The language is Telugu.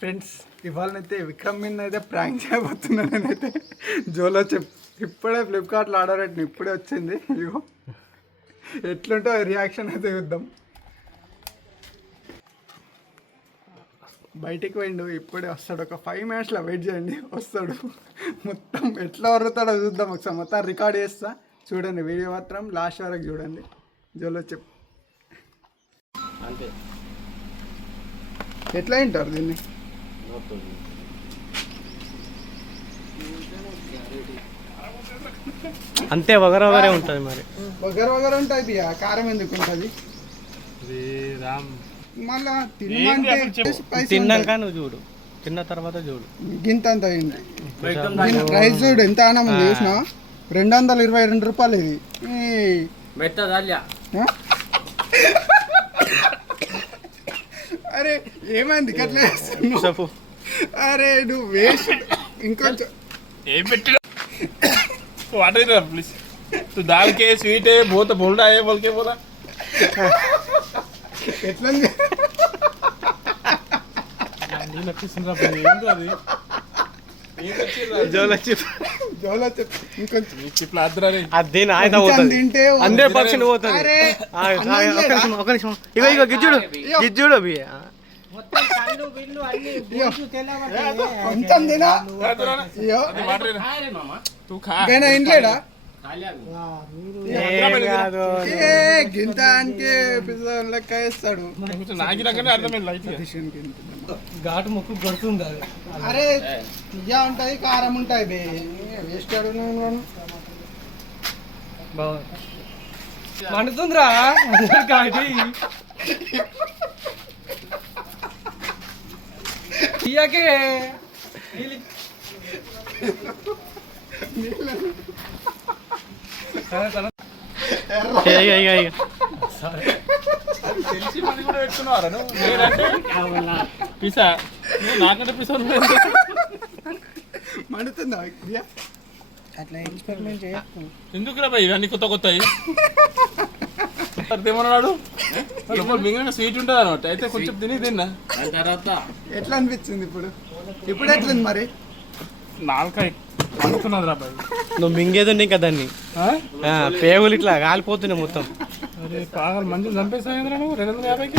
ఫ్రెండ్స్ ఇవాళనైతే విక్రమ్ మీద అయితే ప్రాంక్ చేయబోతున్నాను నేనైతే జోలో ఇప్పుడే ఫ్లిప్కార్ట్లో ఆర్డర్ పెట్టిన ఇప్పుడే వచ్చింది ఇగో ఎట్లుంటో రియాక్షన్ అయితే చూద్దాం. బయటికి పోయిండు ఇప్పుడే వస్తాడు, ఒక 5 minutesలో వెయిట్ చేయండి వస్తాడు. మొత్తం ఎట్లా వరుతాడో చూద్దాం ఒకసారి, మొత్తం రికార్డ్ చేస్తా చూడండి, వీడియో మాత్రం లాస్ట్ వరకు చూడండి. జోలో అంతే ఎట్లా వింటారు దీన్ని? అంతే వగర వగరే ఉంటుంది మరి, వగర ఉంటుంది. కారం ఎందుకు ఉంటుంది మళ్ళా? తిన్నాక నువ్వు చూడు, తిన్న తర్వాత చూడు. గింత అంత అయింది ప్రైస్ చూడు ఎంత ఆనం ఉంది చూసినా, 222 రూపాయలు ఇది. అరే ఏమైంది కట్లే? అరే నువ్వు వేస్ట్ ఇంకొంచెం ఏం పెట్టినా वाटर प्लीज तू दाल के स्वीट है बहुत बोल रहा है बोल के बोला ఎట్లా అది తింటే 100% పోతుంది. ఒక నిమిషం ఇగో గిజ్జుడు గిజ్జుడు కొంచెం తినా तू खा ఇంట్లేడా కాదు గింతానికి లెక్క వేస్తాడు. ఘాటు మొక్కు కొడుతుంది అది. అరే నిజా ఉంటుంది, కారం ఉంటుంది, వేస్ట్ మండుతుందిరా కాటి ఇయ్యాకే తెలిసి పని కూడా పెట్టుకున్నావారా పిసా నాకంటే పిసా మండుతుందా? అట్లా ఎక్స్పెరిమెంట్ చేయ ఎందుకురా భయ్ ఇవన్నీ కొత్త కొత్తవి ఏమన్నాడు మిగిలిన స్వీట్ ఉంటుంది అనమాట. అయితే కొంచెం తిన్నా తర్వాత ఎట్లా అనిపించింది ఇప్పుడు ఎట్లుంది మరి? నాలుకాయ అనుకున్నది రా భయ్. నువ్వు మింగేది ఇంకా దాన్ని పేగులు ఇట్లా కాలిపోతున్నాయి మొత్తం. అరే పాగలు మంచిగా చంపేస్తావు నువ్వు 250కి.